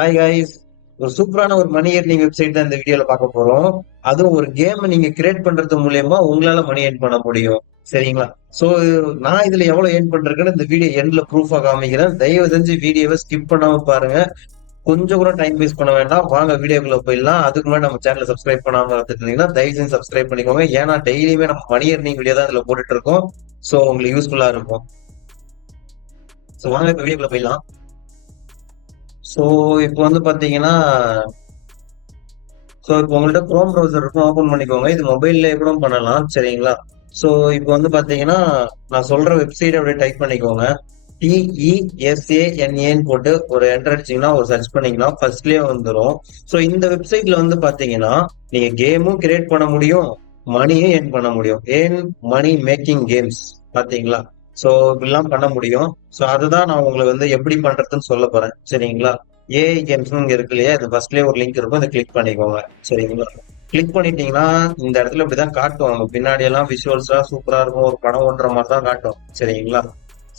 Hi guys. ஒரு சூப்பரான ஒரு மணி ஏர்னிங் வெப்சைட் தான் இந்த வீடியோல பார்க்க போறோம். அதுவும் ஒரு கேம் நீங்க கிரியேட் பண்றது மூலியமா உங்களால மணி ஏர்ன் பண்ண முடியும். சரிங்களா? சோ நான் இதுல எவ்வளவு ஏர்ன் பண்றேன்னு இந்த வீடியோ எண்ட்ல ப்ரூஃபா காமிக்கிறேன். தயவு செஞ்சு வீடியோவை ஸ்கிப் பண்ணாம பாருங்க. கொஞ்சம் கூட டைம் வேஸ்ட் பண்ண வேண்டாம். வாங்க வீடியோக்குள்ள போயிடலாம். அதுக்கு முன்னாடி நம்ம சேனலை சப்ஸ்கிரைப் பண்ணாம இருந்தீங்கன்னா தயவு செஞ்சு சப்ஸ்கிரைப் பண்ணிக்கோங்க. ஏன்னா டெய்லியுமே நம்ம மணி ஏர்னிங் வீடியோ தான் இதுல போட்டுட்டு இருக்கோம். சோ உங்களுக்கு யூஸ்ஃபுல்லா இருக்கும். சோ வாங்க இப்ப வீடியோக்குள்ள போயிடலாம். சோ இப்போ வந்து பாத்தீங்கன்னா ஸோ இப்போ உங்கள்ட்ட குரோம் ப்ரௌசர் இருக்கும், ஓப்பன் பண்ணிக்கோங்க. இது மொபைல்ல கூட பண்ணலாம். சரிங்களா? ஸோ இப்போ வந்து பாத்தீங்கன்னா நான் சொல்ற வெப்சைட் அப்படியே டைப் பண்ணிக்கோங்க. TESANAன்னு போட்டு ஒரு என்டர் அடிச்சீங்கன்னா ஒரு சர்ச் பண்ணீங்கன்னா ஃபர்ஸ்ட்லயே வந்துடும். ஸோ இந்த வெப்சைட்ல வந்து பாத்தீங்கன்னா நீங்க கேமும் கிரியேட் பண்ண முடியும், மணியும் ஏர்ன் பண்ண முடியும். மணி மேக்கிங் கேம்ஸ் பாத்தீங்களா? ஸோ இப்படிலாம் பண்ண முடியும். ஸோ அதுதான் நான் உங்களுக்கு வந்து எப்படி பண்றதுன்னு சொல்ல போறேன். சரிங்களா? ஏஐ கேம்ஸ் இங்க இருக்கு இல்லையா? இது ஃபர்ஸ்ட்லயே ஒரு லிங்க் இருக்கும், இதை கிளிக் பண்ணிக்கோங்க. சரிங்களா? கிளிக் பண்ணிட்டீங்கன்னா இந்த இடத்துல இப்படிதான் காட்டுவாங்க. பின்னாடி எல்லாம் விஷுவல்ஸ் எல்லாம் சூப்பரா இருக்கும், ஒரு படம் ஓட்டுற மாதிரி தான் காட்டும். சரிங்களா?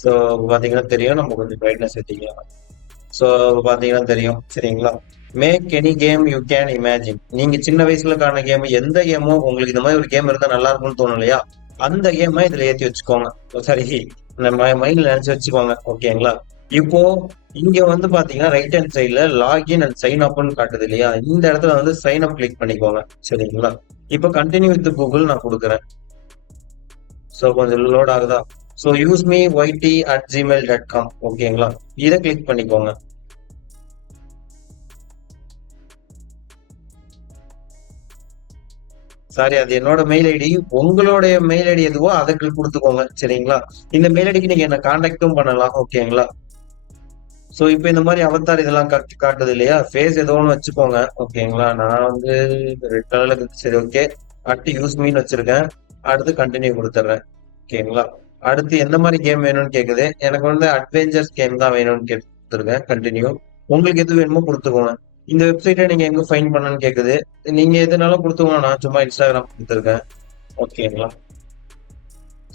சோ பாத்தீங்கன்னா தெரியும். நம்ம கொஞ்சம் பிரைட்னஸ் ஏத்திக்கலாம். சோ பாத்தீங்கன்னா தெரியும். சரிங்களா? Make any game you can imagine. நீங்க சின்ன வயசுல காண கேம், எந்த கேமோ உங்களுக்கு இந்த மாதிரி ஒரு கேம் இருந்தா நல்லா இருக்கும்னு தோணும் இல்லையா? அந்த கேமை இதுல ஏத்தி வச்சுக்கோங்க. சரி, நம்ம மைண்ட்ல நினைச்சு வச்சுக்கோங்க. ஓகேங்களா? இப்போ இங்க வந்து பாத்தீங்கன்னா ரைட் ஹேண்ட் சைட்ல லாகின் அண்ட் சைன் அப்னு காட்டுது இல்லையா? இந்த இடத்துல வந்து சைன் அப் கிளிக் பண்ணிக்கோங்க. சரிங்களா? இப்போ கண்டினியூ வித் கூகுள் நான் கொடுக்குறேன். ஸோ கொஞ்சம் லோட் ஆகுதா? So use me yt@gmail.com. ஓகேங்களா? இதை கிளிக் பண்ணிக்கோங்க. சாரி, அது என்னோட மெயில் ஐடி. உங்களுடைய மெயில் ஐடி எதுவோ அதை கொடுத்துக்கோங்க. சரிங்களா? இந்த மெயில் ஐடிக்கு நீங்க என்ன கான்டாக்டும் பண்ணலாம். ஓகேங்களா? சோ இப்போ இந்த மாதிரி அவதார் இதெல்லாம் காட்டுது இல்லையா? ஃபேஸ் ஏதோ ஒன்று வச்சுக்கோங்க. ஓகேங்களா? நான் வந்து ரெட் கலர்ல சரி, ஓகே. அடுத்து யூஸ் மீன்னு வச்சிருக்கேன். அடுத்து கண்டினியூ கொடுத்துட்றேன். ஓகேங்களா? அடுத்து எந்த மாதிரி கேம் வேணும்னு கேக்குது. எனக்கு வந்து அட்வென்ச்சர்ஸ் கேம் தான் வேணும்னு கேட்டுருக்கேன். கண்டினியூ. உங்களுக்கு எது வேணுமோ கொடுத்துக்கோங்க. இந்த வெப்சைட்டை நீங்க எங்க ஃபைன் பண்ணணும்னு கேக்குது. நீங்க எதுனாலும் கொடுத்துக்கோங்க. நான் சும்மா இன்ஸ்டாகிராம் கொடுத்துருக்கேன். ஓகேங்களா?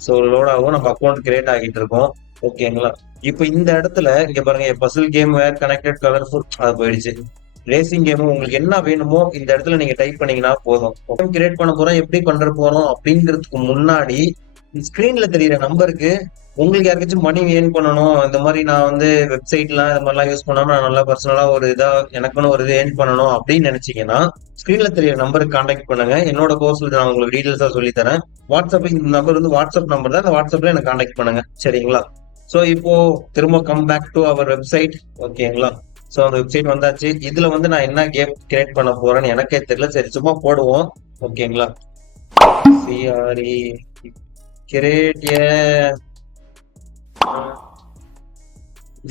சோ லோட் ஆகும். நம்ம அக்கௌண்ட் கிரியேட் ஆகிட்டு இருக்கோம். ஓகேங்களா? இப்போ இந்த இடத்துல இங்க பாருங்க, puzzle game where connected colourful அது போயிடுச்சு. ரேசிங் கேம் உங்களுக்கு என்ன வேணுமோ இந்த இடத்துல நீங்க டைப் பண்ணீங்கன்னா போதும். கிரியேட் பண்ண போறோம், எப்படி பண்ற போறோம் அப்படிங்கிறதுக்கு முன்னாடி ஸ்கிரீன்ல தெரியுற நம்பருக்கு உங்களுக்கு யாருக்காச்சும் மணி ஏர்ன் பண்ணணும், இந்த மாதிரி நான் வந்து வெப்சைட்லாம் இந்த மாதிரிலாம் யூஸ் பண்ணாம நான் நல்லா பர்சனலா ஒரு இதா எனக்குன்னு ஒரு இது ஏர்ன் பண்ணணும் அப்படின்னு நினைச்சீங்கன்னா ஸ்கிரீன்ல தெரிய நம்பருக்கு கான்டாக்ட் பண்ணுங்க. என்னோட கோர்ஸ்ல நான் உங்களுக்கு டீடைல்ஸா சொல்லி தரேன். வாட்ஸ்அப் இந்த நம்பர் வந்து வாட்ஸ்அப் நம்பர் தான். அந்த வாட்ஸ்அப்ல எனக்கு கான்டாக்ட் பண்ணுங்க. சரிங்களா? சோ இப்போ திரும்ப come back to our website. ஓகேங்களா? சோ அந்த வெப்சைட் வந்தாச்சு. இதுல வந்து நான் என்ன கேம் கிரியேட் பண்ண போறேன்னு எனக்கே தெரியல. சரி, சும்மா போடுவோம். ஓகேங்களா? சிஆர்இ கிரியேட்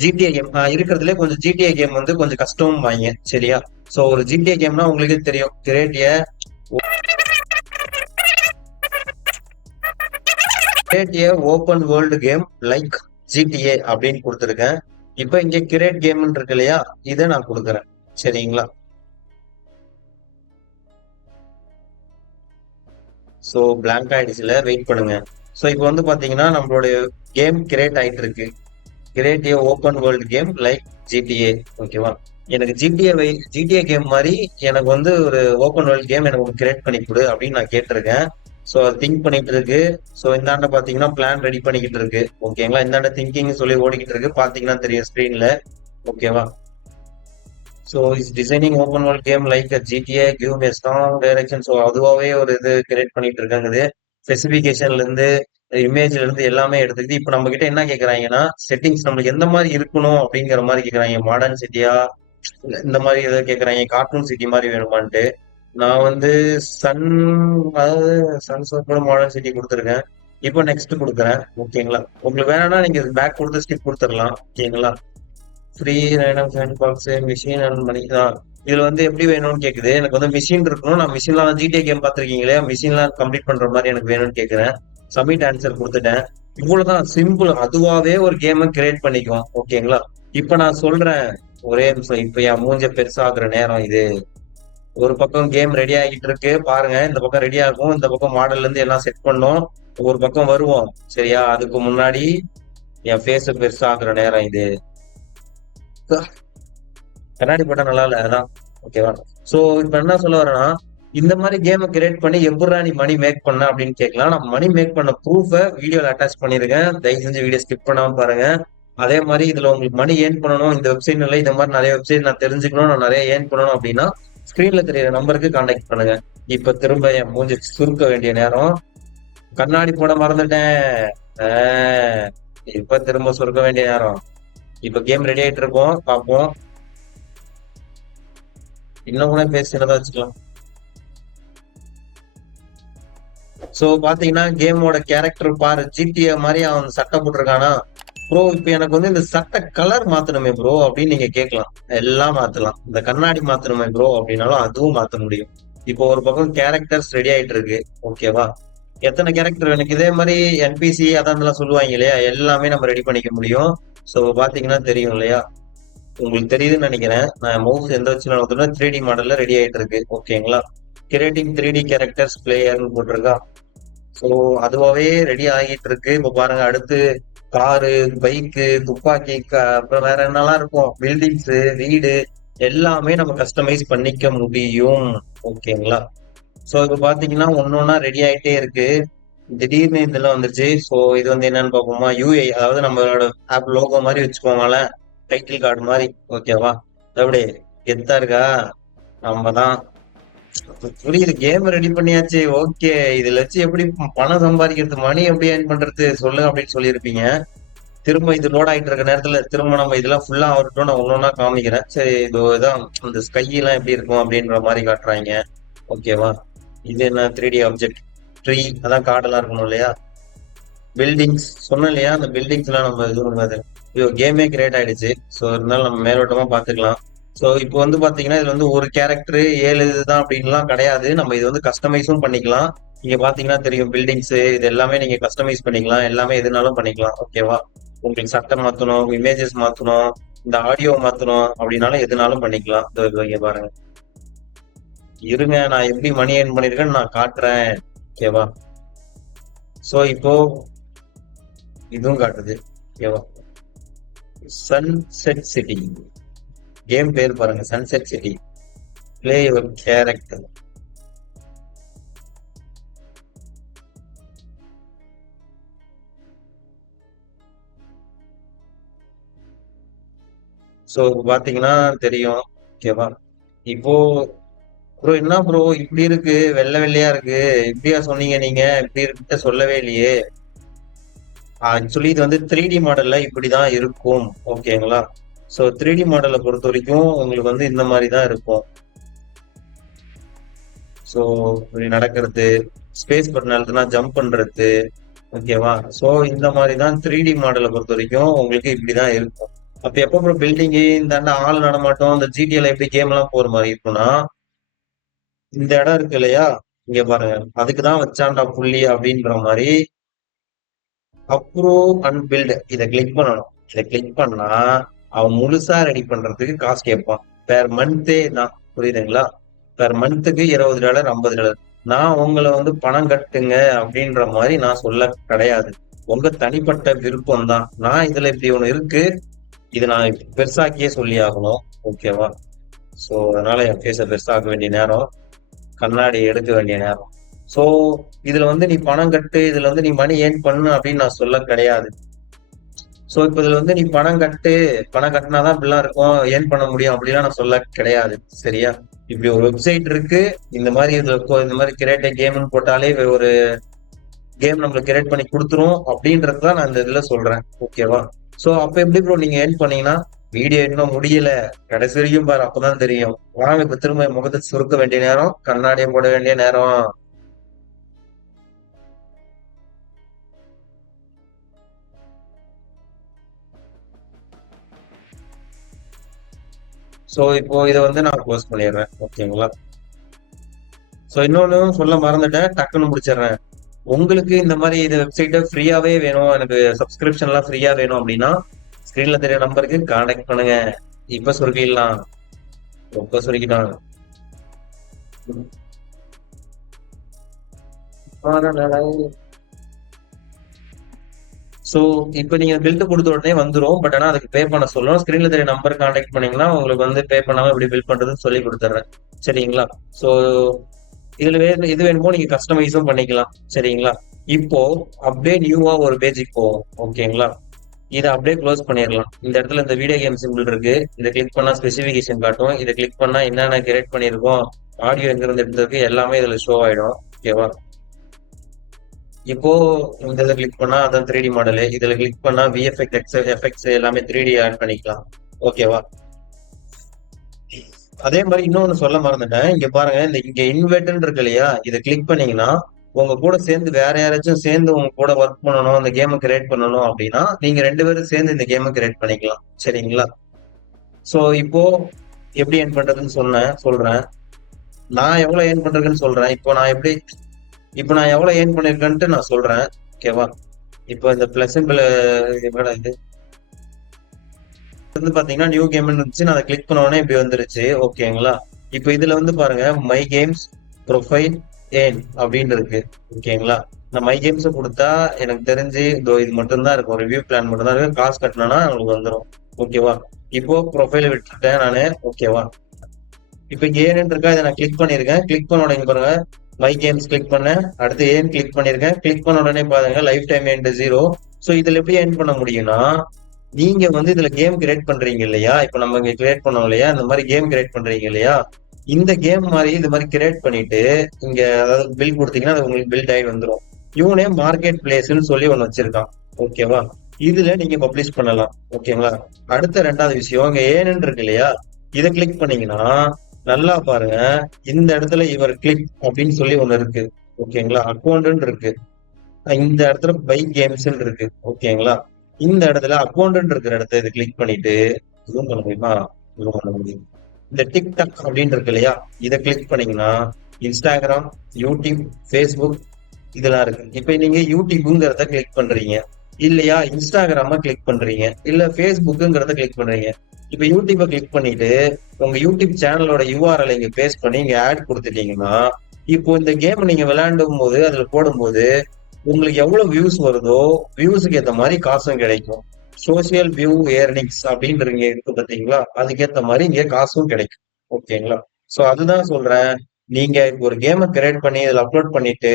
ஜிடிஏ கேம் இருக்கிறதுல கொஞ்சம் ஜிடிஏ கேம் வந்து கொஞ்சம் கஷ்டம் வாங்க. சரியா? சோ ஒரு ஜிடிஏ கேம்னா உங்களுக்கு தெரியும். Create open world game like GTA அப்படின்னு கொடுத்துருக்கேன். இப்ப இங்க கிரியேட் கேம் இருக்கு இல்லையா? இதை நான் கொடுக்குறேன். சரிங்களா? சோ பிளாங்க் ஆயிடுச்சுல, வெயிட் பண்ணுங்க. சோ இப்போ வந்து பாத்தீங்கன்னா நம்மளுடைய கேம் கிரியேட் ஆயிட்டு இருக்கு. கிரியேட் ஏ open world game like GTA. ஓகேவா? எனக்கு ஜிடிஏ கேம் மாதிரி எனக்கு வந்து ஒரு ஓபன் வேர்ல்டு கேம் எனக்கு கிரியேட் பண்ணி கொடு அப்படின்னு நான் கேட்டிருக்கேன். ஸோ அது திங்க் பண்ணிட்டு இருக்கு. ஸோ இந்தாண்ட பாத்தீங்கன்னா பிளான் ரெடி பண்ணிக்கிட்டு இருக்கு. ஓகேங்களா? இந்தாண்ட திங்கிங் சொல்லி ஓடிக்கிட்டு இருக்கு. பாத்தீங்கன்னா தெரியும் ஸ்கிரீன்ல. ஓகேவா? So is designing open world game like GTA give May strong direction. So அதுவாகவே ஒரு இது கிரியேட் பண்ணிட்டு இருக்காங்க. ஸ்பெசிபிகேஷன்ல இருந்து இமேஜ்ல இருந்து எல்லாமே எடுத்துக்கிட்டு இப்போ நம்ம கிட்ட என்ன கேக்குறாங்கன்னா செட்டிங்ஸ் நம்மளுக்கு எந்த மாதிரி இருக்கணும் அப்படிங்கிற மாதிரி கேக்குறாங்க. மாடர்ன் சிட்டியா இந்த மாதிரி ஏதாவது கேக்குறாங்க, கார்ட்டூன் சிட்டி மாதிரி வேணுமான்ட்டு. நான் வந்து சன் அதாவது சன் சோப்போட மாடர்ன் சிட்டி கொடுத்துருக்கேன். இப்போ நெக்ஸ்ட் கொடுக்குறேன். ஓகேங்களா? உங்களுக்கு வேணும்னா நீங்க பேக் கொடுத்து ஸ்கிப் கொடுத்துடலாம். ஓகேங்களா? Free random sandbox machine and மணி தான். இதுல வந்து எப்படி வேணும்னு கேக்குது. எனக்கு வந்து மிஷின் இருக்கணும். நான் மிஷின்லாம் ஜிடிஏ கேம் பாத்திருக்கீங்களே, மிஷின்லாம் கம்ப்ளீட் பண்ற மாதிரி எனக்கு வேணும்னு கேக்குறேன். சப்மிட் ஆன்சர் கொடுத்துட்டேன். இவ்வளவுதான் சிம்பிள். அதுவாவே ஒரு கேமை கிரியேட் பண்ணிக்குவோம். ஓகேங்களா? இப்ப நான் சொல்றேன், ஒரே நிமிஷம். இப்ப என் மூஞ்ச பெருசாக்குற நேரம் இது. ஒரு பக்கம் கேம் ரெடி ஆகிட்டு இருக்கு பாருங்க. இந்த பக்கம் ரெடி ஆகும், இந்த பக்கம் மாடல்ல இருந்து எல்லாம் செட் பண்ணோம். ஒரு பக்கம் வருவோம். சரியா? அதுக்கு முன்னாடி என் ஃபேஸ பெருசாக்குற நேரம் இது. கண்ணாடி போட்டா நல்லா இல்ல அதான். ஓகேவா? சோ இப்ப என்ன சொல்ல வரேன்னா, இந்த மாதிரி கேமை கிரியேட் பண்ணி எப்படிடா நீ மணி மேக் பண்ண அப்படின்னு கேட்கலாம். நான் மணி மேக் பண்ண ப்ரூஃப வீடியோல அட்டாச் பண்ணிருக்கேன். தயவு செஞ்சு வீடியோ ஸ்கிப் பண்ணாம பாருங்க. அதே மாதிரி இதுல உங்களுக்கு மணி ஏர்ன் பண்ணணும், இந்த வெப்சைட் இல்லை, இந்த மாதிரி நிறைய வெப்சைட் நான் தெரிஞ்சுக்கணும், நான் நிறைய ஏர்ன் பண்ணணும் அப்படின்னா ஸ்கிரீன்ல தெரியற நம்பருக்கு கான்டாக்ட் பண்ணுங்க. இப்ப திரும்ப என் மூஞ்சி சுருக்க வேண்டிய நேரம். கண்ணாடி போட மறந்துட்டேன். ஆஹ் இப்ப திரும்ப சுருக்க வேண்டிய நேரம். இப்ப கேம் ரெடி ஆயிட்டு இருக்கோம், பார்ப்போம். இன்னும் கூட பேசி சின்னதா வச்சுக்கலாம். சோ பாத்தீங்கன்னா கேமோட கேரக்டர் பாரு, ஜிடிஏ மாதிரி அவன் சட்டை போட்டிருக்கானா. ப்ரோ இப்ப எனக்கு வந்து இந்த சட்டை கலர் மாத்தணுமே ப்ரோ அப்படின்னு நீங்க கேட்கலாம். எல்லாம் மாத்தலாம். இந்த கண்ணாடி மாத்தணுமே ப்ரோ அப்படின்னாலும் அதுவும் மாத்த முடியும். இப்போ ஒரு பக்கம் கேரக்டர்ஸ் ரெடி ஆயிட்டு இருக்கு. ஓகேவா? எத்தனை கேரக்டர் எனக்கு இதே மாதிரி என்பிசி அதான் சொல்லுவாங்க இல்லையா, எல்லாமே நம்ம ரெடி பண்ணிக்க முடியும். சோ பாத்தீங்கன்னா தெரியும் இல்லையா, உங்களுக்கு தெரியுதுன்னு நினைக்கிறேன். நான் மவுஸ் எந்த வச்சு நான் 3D மாடல்ல ரெடி ஆயிட்டு இருக்கு. ஓகேங்களா? கிரியேட்டிங் 3D கேரக்டர்ஸ் பிளேயர்னு போட்டிருக்கா. சோ அதுவாவே ரெடி ஆகிட்டு இருக்கு. இப்ப பாருங்க, அடுத்து காரு, பைக்கு, துப்பாக்கி, அப்புறம் வேற என்னெல்லாம் இருக்கும், பில்டிங்ஸ், வீடு, எல்லாமே நம்ம கஸ்டமைஸ் பண்ணிக்க முடியும். ஓகேங்களா? சோ இப்ப பாத்தீங்கன்னா ஒன்னொன்னா ரெடி ஆயிட்டே இருக்கு. திடீர்னு இதெல்லாம் வந்துருச்சு. சோ இது வந்து என்னன்னு பார்ப்போமா, யூஐ, அதாவது நம்மளோட ஆப் லோகோ மாதிரி வச்சுக்கோங்களேன், டைட்டில் கார்டு மாதிரி. ஓகேவா? எப்படி கெத்தா இருக்கா? நம்ம தான். புரியுது, கேம் ரெடி பண்ணியாச்சு. ஓகே, இதுல வச்சு எப்படி பணம் சம்பாதிக்கிறது, மணி எப்படி ஏர்ன் பண்றது சொல்லுங்க அப்படின்னு சொல்லியிருப்பீங்க. திரும்ப இது லோட் ஆயிட்டு இருக்க நேரத்துல திரும்ப நம்ம இதெல்லாம் ஃபுல்லா ஆகட்டும், நான் ஒன்னொன்னா காமிக்கிறேன். சரி, இதுதான் இந்த ஸ்கை எல்லாம் எப்படி இருக்கும் அப்படின்ற மாதிரி காட்டுறாங்க. ஓகேவா? இது என்ன 3D ஆப்ஜெக்ட் ட்ரீ, அதான் காடெல்லாம் இருக்கணும் இல்லையா. பில்டிங்ஸ் சொன்னேன் இல்லையா, அந்த பில்டிங்ஸ் எல்லாம் நம்ம இது பண்ணுறது. ஐயோ, கேமே கிரியேட் ஆயிடுச்சு. ஸோ இருந்தாலும் நம்ம மேலோட்டமா பார்த்துக்கலாம். ஸோ இப்போ வந்து பாத்தீங்கன்னா இதுல வந்து ஒரு கேரக்டர் 7 இதுதான் அப்படின்லாம் கிடையாது. நம்ம இது வந்து கஸ்டமைஸும் பண்ணிக்கலாம். நீங்க பாத்தீங்கன்னா தெரியும், பில்டிங்ஸ் இது எல்லாமே நீங்க கஸ்டமைஸ் பண்ணிக்கலாம். எல்லாமே எதுனாலும் பண்ணிக்கலாம். ஓகேவா? உங்களுக்கு சட்டம் மாத்தணும், இமேஜஸ் மாத்தணும், இந்த ஆடியோ மாத்தணும் அப்படின்னாலும் எதுனாலும் பண்ணிக்கலாம். இங்க பாருங்க. இருங்க, நான் எப்படி மணி ஏர்ன் பண்ணிருக்கேன்னு நான் காட்டுறேன். ஓகேவா? சோ இப்போ இதுவும் காட்டுது. ஓகேவா? சன்செட் சிட்டி கேம் பேர் பாருங்க, sunset city. Play your character. So பாத்தீங்கன்னா தெரியும். ஓகேவா? இப்போ ப்ரோ என்ன ப்ரோ இப்படி இருக்கு, வெள்ளை வெள்ளையா இருக்கு, இப்படியா சொன்னீங்க நீங்க, இப்படி இருக்க சொல்லவே இல்லையே. ஆக்சுவலி இது வந்து 3D மாடல்ல இப்படிதான் இருக்கும். ஓகேங்களா? சோ 3D மாடலை பொறுத்த வரைக்கும் உங்களுக்கு வந்து இந்த மாதிரி தான் இருக்கும். சோ இப்படி நடக்கிறது, ஸ்பேஸ் பட்டன் அழுத்தினா ஜம்ப் பண்றது. ஓகேவா? சோ இந்த மாதிரி தான் 3D மாடலை பொறுத்த வரைக்கும் உங்களுக்கு இப்படிதான் இருக்கும். அப்ப எப்ப ப்ரோ பில்டிங்கு இந்த ஆள் நடமாட்டம், இந்த ஜிடிஎல எப்படி கேம் எல்லாம் போற மாதிரி இருக்கும்னா, இந்த இடம் இருக்கு இல்லையா, இங்க பாருங்க, அதுக்குதான் வச்சான்டா புள்ளி அப்படின்ற மாதிரி. அப்ரூவ் அண்ட் பில்ட் இதை கிளிக் பண்ணணும். இதை கிளிக் பண்ணா அவன் முழுசா ரெடி பண்றதுக்கு காசு கேட்பான். பெர் மந்த்தே தான். புரியுதுங்களா? பெர் மந்த்துக்கு $20, $50. நான் உங்களை வந்து பணம் கட்டுங்க அப்படின்ற மாதிரி நான் சொல்ல கிடையாது. உங்க தனிப்பட்ட விருப்பம் தான். நான் இதுல இப்படி ஒண்ணு இருக்கு, இது நான் பெருசாக்கியே சொல்லி ஆகணும். ஓகேவா? சோ அதனால என் பேச பெருசாக்க வேண்டிய நேரம், கண்ணாடி எடுக்க வேண்டிய நேரம். சோ இதுல வந்து நீ பணம் கட்டு, இதுல வந்து நீ மணி ஏர்ன் பண்ணு அப்படின்னு நான் சொல்ல கிடையாது. சோ இப்ப இதுல வந்து நீ பணம் கட்டு, பணம் கட்டினாதான் இப்படிலாம் இருக்கும், ஏர்ன் பண்ண முடியும் அப்படிலாம் நான் சொல்ல கிடையாது. சரியா? இப்படி ஒரு வெப்சைட் இருக்கு, இந்த மாதிரி இதுல இந்த மாதிரி கிரியேட் கேம்னு போட்டாலே ஒரு கேம் நம்மளுக்கு கிரியேட் பண்ணி கொடுத்துரும் அப்படின்றதுதான் நான் இந்த இதுல சொல்றேன். ஓகேவா? சோ அப்ப எப்படி ப்ரோ நீங்க ஏர்ன் பண்ணீங்கன்னா, வீடியோ இன்னும் முடியல, கடைசி வரைக்கும் பாரு, அப்பதான் தெரியும். வாங்க இப்ப திரும்ப முகத்தை சுருக்க வேண்டிய நேரம், கண்ணாடியம் போட வேண்டிய நேரம். சோ இப்போ இதை வந்து நான் க்ளோஸ் பண்ணிடுறேன். ஓகேங்களா? சோ இன்னொன்னு சொல்ல மறந்துட்டேன், டக்குன்னு முடிச்சிடுறேன். உங்களுக்கு இந்த மாதிரி இது வெப்சைட்டை ஃப்ரீயாவே வேணும், எனக்கு சப்ஸ்கிரிப்ஷன் எல்லாம் ஃப்ரீயா வேணும் அப்படின்னா ஸ்கிரீன்ல தெரிய நம்பருக்கு கான்டாக்ட் பண்ணுங்க. இப்ப சுருக்கிடலாம், ரொம்ப சுருக்கிட்டான். ஸோ இப்போ நீங்க பில்டு கொடுத்த உடனே வந்துரும். பட் ஆனா அதுக்கு பே பண்ண சொல்லும். ஸ்கிரீன்ல தெரிய நம்பர் கான்டாக்ட் பண்ணீங்கன்னா உங்களுக்கு வந்து பே பண்ணாம எப்படி பில் பண்றதுன்னு சொல்லி கொடுத்துட்றேன். சரிங்களா? ஸோ இதுல இது வேணுமோ நீங்க கஸ்டமைஸும் பண்ணிக்கலாம். சரிங்களா? இப்போ அப்படியே நியூவா ஒரு பேஜுக்கு போவோம். ஓகேங்களா? இதை அப்படியே க்ளோஸ் பண்ணிடலாம். இந்த இடத்துல இந்த வீடியோ கேம் சிம்பிள் இருக்கு. இதை கிளிக் பண்ணா ஸ்பெசிஃபிகேஷன் காட்டும். இதை கிளிக் பண்ணா என்னென்ன கிரியேட் பண்ணிருக்கோம், ஆடியோ எங்க இருந்து எடுத்திருக்கு எல்லாமே இதுல ஷோ ஆயிடும். ஓகேவா? இப்போ இந்த இதை கிளிக் பண்ணா அதான் 3D மாடலு. இதுல கிளிக் பண்ணா விஎஃப்எக்ஸ் எஃபெக்ட்ஸ் எல்லாமே 3D ஆட் பண்ணிக்கலாம். ஓகேவா? அதே மாதிரி இன்னொன்னு சொல்ல மறந்துட்டேன். இங்க பாருங்க, இந்த இங்க இன்வெர்ட்னு இருக்கு இல்லையா, இதை கிளிக் பண்ணீங்கன்னா உங்க கூட சேர்ந்து வேற யாராச்சும் சேர்ந்து உங்க கூட ஒர்க் பண்ணணும், அந்த கேமை கிரியேட் பண்ணணும் அப்படின்னா நீங்க 2 பேரும் சேர்ந்து இந்த கேமை கிரியேட் பண்ணிக்கலாம். சரிங்களா? சோ இப்போ எப்படி ஏர்ன் பண்றதுன்னு சொல்றேன். நான் எவ்வளவு ஏர்ன் பண்றேன்னு சொல்றேன். இப்போ நான் எவ்வளவு ஏர்ன் பண்ணிருக்கேன்ட்டு நான் சொல்றேன். ஓகேவா? இப்போ இந்த பிளஸ் சிம்பிள் இது வந்து பாத்தீங்கன்னா நியூ கேம் இருந்துச்சு. நான் அதை கிளிக் பண்ண உடனே இப்படி வந்துருச்சு. ஓகேங்களா? இப்போ இதுல வந்து பாருங்க, மை கேம்ஸ் ப்ரொஃபைல் ஏன் அப்படின்னு இருக்கு. ஓகேங்களா? நான் மை கேம்ஸ் கொடுத்தா எனக்கு தெரிஞ்சு இதோ இது மட்டும் தான் இருக்கும். ரிவ்யூ பிளான் மட்டும் தான் இருக்கு. காசு கட்டினா உங்களுக்கு வந்துடும். ஓகேவா? இப்போ ப்ரொஃபைல விட்டுட்டேன் நானு. ஓகேவா? இப்போ இங்க ஏன்னு இருக்கா, இதை நான் கிளிக் பண்ணிருக்கேன். கிளிக் பண்ண உடனே பாருங்க, மை கேம்ஸ் கிளிக் பண்ணேன். அடுத்து ஏன் கிளிக் பண்ணிருக்கேன். கிளிக் பண்ண உடனே பாருங்க, லைஃப் டைம் எண்ட் 0. ஸோ இதுல எப்படி ஏர்ன் பண்ண முடியும்னா, நீங்க வந்து இதுல கேம் கிரியேட் பண்றீங்க இல்லையா, இப்ப நம்ம இங்க கிரியேட் பண்ணோம் இல்லையா, இந்த மாதிரி கேம் கிரியேட் பண்றீங்க இல்லையா, இந்த கேம் மாதிரி இது மாதிரி கிரியேட் பண்ணிட்டு இங்க அதாவது பில் கொடுத்தீங்கன்னா அது உங்களுக்கு பில்ட் ஆகி வந்துடும். இவனே மார்க்கெட் பிளேஸ்ன்னு சொல்லி ஒண்ணு வச்சிருக்கான். ஓகேவா? இதுல நீங்க பப்ளிஷ் பண்ணலாம். ஓகேங்களா? அடுத்த 2வது விஷயம், இங்க ஏன்னு இருக்கு இல்லையா, இதை கிளிக் பண்ணீங்கன்னா நல்லா பாருங்க, இந்த இடத்துல இவர் கிளிக் அப்படின்னு சொல்லி ஒண்ணு இருக்கு. ஓகேங்களா? அக்கௌண்ட் இருக்கு. இந்த இடத்துல பை கேம்ஸ் இருக்கு. ஓகேங்களா? இந்த இடத்துல அக்கௌண்ட் இருக்கிற இடத்த இதை கிளிக் பண்ணிட்டு ஜூம் பண்ண முடியுமா? ஜூம் பண்ண முடியும். இந்த டிக்டாக் அப்படின்னு இருக்கு இல்லையா, இதை கிளிக் பண்ணீங்கன்னா இன்ஸ்டாகிராம், யூடியூப், ஃபேஸ்புக் இதெல்லாம் இருக்கு. இப்ப நீங்க யூடியூப்ங்கிறத கிளிக் பண்றீங்க, இல்லையா இன்ஸ்டாகிராம கிளிக் பண்றீங்க, இல்ல ஃபேஸ்புக்குங்கிறத கிளிக் பண்றீங்க. இப்ப யூடியூப கிளிக் பண்ணிட்டு உங்க யூடியூப் சேனலோட யூஆர்எல் இங்க பேஸ்ட் பண்ணி இங்க ஆட் கொடுத்துட்டீங்கன்னா, இப்போ இந்த கேம் நீங்க விளையாடும் போது அதுல போடும்போது உங்களுக்கு எவ்வளவு வியூஸ் வருதோ வியூஸுக்கு ஏத்த மாதிரி காசும் கிடைக்கும். சோசியல் வியூ ஏர்னிங்ஸ் அப்படின்னு இங்க இருக்கு பாத்தீங்களா, அதுக்கேத்த மாதிரி இங்க காசும் கிடைக்கும். ஓகேங்களா? சோ அதுதான் சொல்றேன். நீங்க ஒரு கேமை கிரியேட் பண்ணி இதுல அப்லோட் பண்ணிட்டு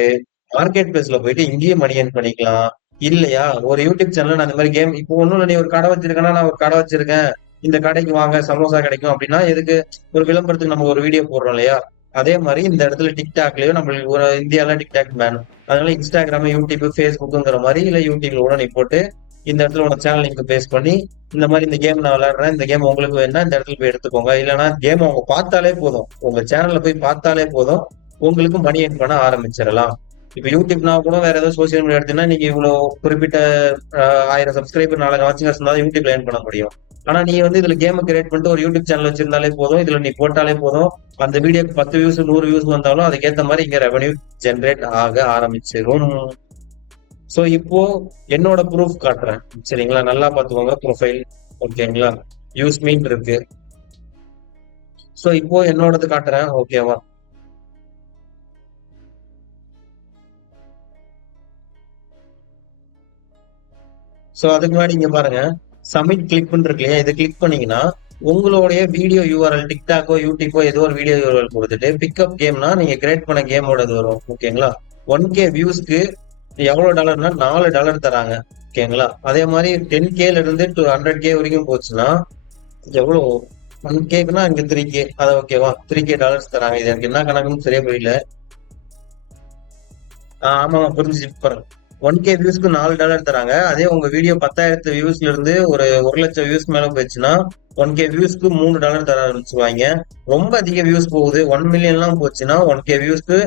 மார்க்கெட் பிளேஸ்ல போயிட்டு இங்கேயே மணி ஏர்ன் பண்ணிக்கலாம். இல்லையா ஒரு யூடியூப் சேனல் நான் இந்த மாதிரி கேம் இப்போ ஒண்ணும் இல்லை, நீ ஒரு கடை வச்சிருக்கேன்னா நான் ஒரு கடை வச்சிருக்கேன், இந்த கடைக்கு வாங்க சமோசா கிடைக்கும் அப்படின்னா எதுக்கு, ஒரு விளம்பரத்துக்கு நம்ம ஒரு வீடியோ போடுறோம் இல்லையா, அதே மாதிரி இந்த இடத்துல டிக்டாக்லயும் நம்மளுக்கு ஒரு இந்தியால டிக்டாக் பேன், அதனால இன்ஸ்டாகிராம், யூடியூப், ஃபேஸ்புக்குங்கிற மாதிரி இல்ல யூடியூப்ல கூட நீ போட்டு இந்த இடத்துல உனக்கு சேனல் லிங்க் பேஸ் பண்ணி இந்த மாதிரி இந்த கேம் நான் விளையாடுறேன், இந்த கேம் உங்களுக்கு வேணா இந்த இடத்துல போய் எடுத்துக்கோங்க, இல்லைன்னா கேம் அவங்க பார்த்தாலே போதும், உங்க சேனல்ல போய் பார்த்தாலே போதும் உங்களுக்கு மணி ஏர்ன் பண்ண ஆரம்பிச்சிடலாம். இப்ப யூடியூப்னா கூட வேற ஏதாவது சோசியல் மீடியா எடுத்தீங்கன்னா நீங்க இவ்வளவு குறிப்பிட்ட 1000 சப்ஸ்கிரைபர் 4 வாட்சிங்கர்ஸ் இருந்தாலும் யூடியூப்ல ஏர்ன் பண்ண முடியும். ஆனா நீ வந்து இதுல கேம் கிரியேட் பண்ணிட்டு ஒரு யூடியூப் சேனல் வச்சிருந்தாலே போதும், இதுல நீ போட்டாலே போதும், அந்த வீடியோக்கு 10 வியூஸ் 100 வியூஸ் வந்தாலும் அதுக்கேத்த மாதிரி இங்க ரெவன்யூ ஜென்ரேட் ஆக ஆரம்பிச்சிடும். சோ இப்போ என்னோட ப்ரூஃப் காட்டுறேன். சரிங்களா? நல்லா பாத்துக்கோங்க. ப்ரொஃபைல். ஓகேங்களா? யூஸ் மீன் இருக்கு. சோ இப்போ என்னோடது காட்டுறேன். ஓகேவா? சோ அதுக்கு முன்னாடி இங்க பாருங்க, சப்மிட் கிளிக் இருக்கு இல்லையா, இதை கிளிக் பண்ணீங்கன்னா உங்களுடைய வீடியோ யூஆர்எல் டிக்டாக்கோ யூடியூப்போ ஏதோ ஒரு வீடியோ யூஆர்எல் கொடுத்துட்டு பிக்கப் கேம்னா நீங்க கிரியேட் பண்ண கேமோட இது வரும். ஓகேங்களா? 1K வியூஸ்க்கு எவ்வளவு டாலர்னா $4 தராங்க. ஓகேங்களா? அதே மாதிரி 10Kல இருந்து 100K வரைக்கும் போச்சுன்னா எவ்வளவு, 1Kக்குன்னா இங்க 3K, அது ஓகேவா, 3K டாலர்ஸ் தராங்க. இது எனக்கு என்ன கணக்குன்னு சரியா புரியல. ஆமா புரிஞ்சுச்சு. 1K வியூஸ்க்கு $4 தராங்க. அதே உங்க வீடியோ 10,000 வியூஸ்ல இருந்து ஒரு 1,00,000 வியூஸ் மேல போயிடுச்சுன்னா 1K வியூஸ்க்கு $3 தர ஆரம்பிச்சுருவாங்க. ரொம்ப அதிக வியூஸ் போகுது, 1 மில்லியன் எல்லாம் போச்சுன்னா 1K வியூஸ்க்கு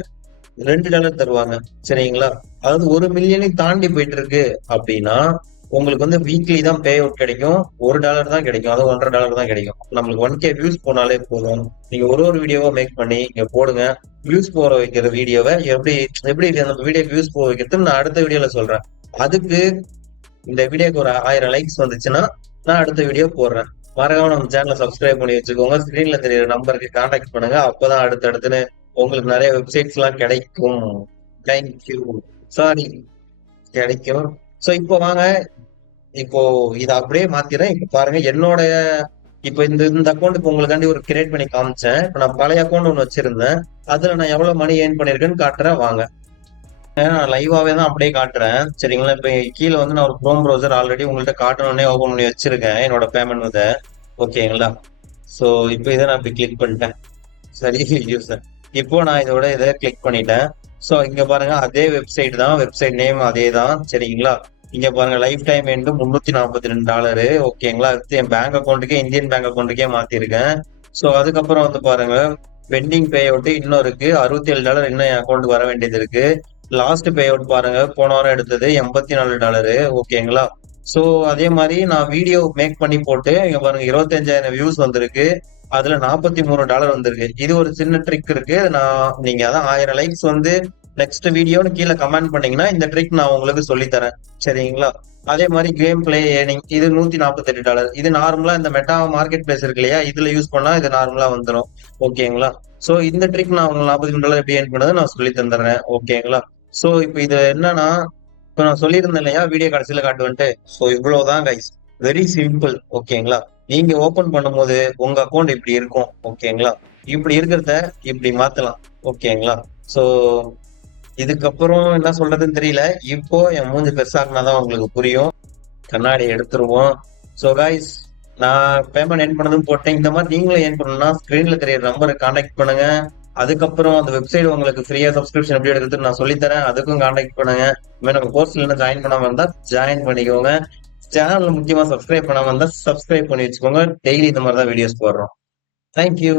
$2 தருவாங்க. சரிங்களா? அதாவது 1 மில்லியனை தாண்டி போயிட்டு இருக்கு அப்படின்னா உங்களுக்கு வந்து வீக்லி தான் பே அவுட் கிடைக்கும். $1 தான் கிடைக்கும், அது $1.5 தான் கிடைக்கும். நம்மளுக்கு 1K வியூஸ் போனாலே போதும். நீங்க ஒரு வீடியோவா மேக் பண்ணி இங்க போடுங்க. வியூஸ் போற வைக்கிற வீடியோவை எப்படி எப்படி அந்த வீடியோ வியூஸ் போக வைக்கிறது நான் அடுத்த வீடியோல சொல்றேன். அதுக்கு இந்த வீடியோக்கு ஒரு 1000 லைக்ஸ் வந்துச்சுன்னா நான் அடுத்த வீடியோ போடுறேன். மறக்காம நம்ம சேனலை சப்ஸ்கிரைப் பண்ணி வச்சுக்கோங்க. ஸ்கிரீன்ல தெரியுற நம்பருக்கு கான்டாக்ட் பண்ணுங்க. அப்பதான் அடுத்தடுத்துன்னு உங்களுக்கு நிறைய வெப்சைட்ஸ் எல்லாம் கிடைக்கும். தேங்க்யூ. சாரி, கிடைக்கும். சோ இப்போ வாங்க, இப்போ இத அப்படியே மாத்திரேன். இப்ப பாருங்க என்னோட இப்ப இந்த அக்கௌண்ட் இப்ப உங்களுக்காண்டி ஒரு கிரியேட் பண்ணி காமிச்சேன். இப்ப நான் பழைய அக்கௌண்ட் ஒண்ணு வச்சிருந்தேன். அதுல நான் எவ்வளவு மணி ஏர்ன் பண்ணிருக்கேன்னு காட்டுறேன் வாங்க. நான் லைவாவே தான் அப்படியே காட்டுறேன். சரிங்களா? இப்ப கீழ வந்து நான் ஒரு குரோம் ப்ரௌசர் ஆல்ரெடி உங்கள்ட்ட காட்டணும்னே ஓபன் பண்ணி வச்சிருக்கேன். என்னோட பேமெண்ட் இத. ஓகேங்களா? சோ இப்போ இதை நான் இப்ப கிளிக் பண்ணிட்டேன். சரி யூசர். இப்போ நான் இதை கிளிக் பண்ணிட்டேன். சோ இங்க பாருங்க அதே வெப்சைட் தான், வெப்சைட் நேம் அதே தான். சரிங்களா? இங்க பாருங்க லைஃப் டைம் எண்டு $342. ஓகேங்களா? அடுத்து என் பேங்க் அக்கௌண்ட்டுக்கே இந்தியன் பேங்க் அக்கௌண்ட்டுக்கே மாத்திருக்கேன். சோ அதுக்கப்புறம் வந்து பாருங்க பெண்டிங் பே அவுட் இன்னும் இருக்கு. $67 இன்னும் என் அக்கௌண்ட் வர வேண்டியது இருக்கு. லாஸ்ட் பே அவுட் பாருங்க போன வாரம் எடுத்தது $84. ஓகேங்களா? சோ அதே மாதிரி நான் வீடியோ மேக் பண்ணி போட்டு இங்க பாருங்க 25,000 வியூஸ் வந்திருக்கு. அதுல $43 வந்திருக்கு. இது ஒரு சின்ன ட்ரிக் இருக்கு. நீங்க அதான் 1000 லைக்ஸ் வந்து நெக்ஸ்ட் வீடியோன்னு கீழே கமெண்ட் பண்ணீங்கன்னா இந்த ட்ரிக் நான் உங்களுக்கு சொல்லி தரேன். சரிங்களா? அதே மாதிரி கேம் பிளே ஏர்னிங் இது $148. இது நார்மலா இந்த மெட்டா மார்க்கெட் பிளேஸ் இருக்கு இல்லையா, இதுல யூஸ் பண்ணா இது நார்மலா வந்துடும். ஓகேங்களா? சோ இந்த ட்ரிக் நான் உங்களுக்கு $43 எப்படி ஏர்ன் பண்ணது நான் சொல்லி தந்துடுறேன். ஓகேங்களா? சோ இப்போ இது என்னன்னா, இப்ப நான் சொல்லியிருந்தேன் இல்லையா வீடியோ கடைசியில காட்டுவேன்ட்டு. சோ இவ்வளவுதான் கைஸ். Very simple. ஓகேங்களா? நீங்க ஓபன் பண்ணும்போது உங்க அக்கௌண்ட் இப்படி இருக்கும். ஓகேங்களா? இப்படி இருக்கிறத இப்படி மாத்தலாம். ஓகேங்களா? சோ இதுக்கப்புறம் என்ன சொல்றதுன்னு தெரியல. இப்போ என் மூஞ்சி பெருசாக்குனாதான் உங்களுக்கு புரியும். கண்ணாடி எடுத்துருவோம். சோ கைஸ், நான் பேமெண்ட் ஏர்ன் பண்ணதும் போட்டேன். இந்த மாதிரி நீங்களும் ஏர்ன் பண்ணணும்னா ஸ்கிரீன்ல தெரியற நம்பரை கான்டாக்ட் பண்ணுங்க. அதுக்கப்புறம் அந்த வெப்சைட் உங்களுக்கு ஃப்ரீயா சப்ஸ்கிரிப்ஷன் எப்படி எடுக்கிறது நான் சொல்லி தரேன். அதுக்கும் கான்டாக்ட் பண்ணுங்க. இனிமே நம்ம கோர்ஸ்ல என்ன ஜாயின் பண்ணாம இருந்தா ஜாயின் பண்ணிக்கோங்க. சேனல்ல முக்கியமா சப்ஸ்கிரைப் பண்ணாம இருந்தா சப்ஸ்கிரைப் பண்ணி வச்சுக்கோங்க. டெய்லி இந்த மாதிரி தான் வீடியோஸ் போடுறோம். தேங்க்யூ.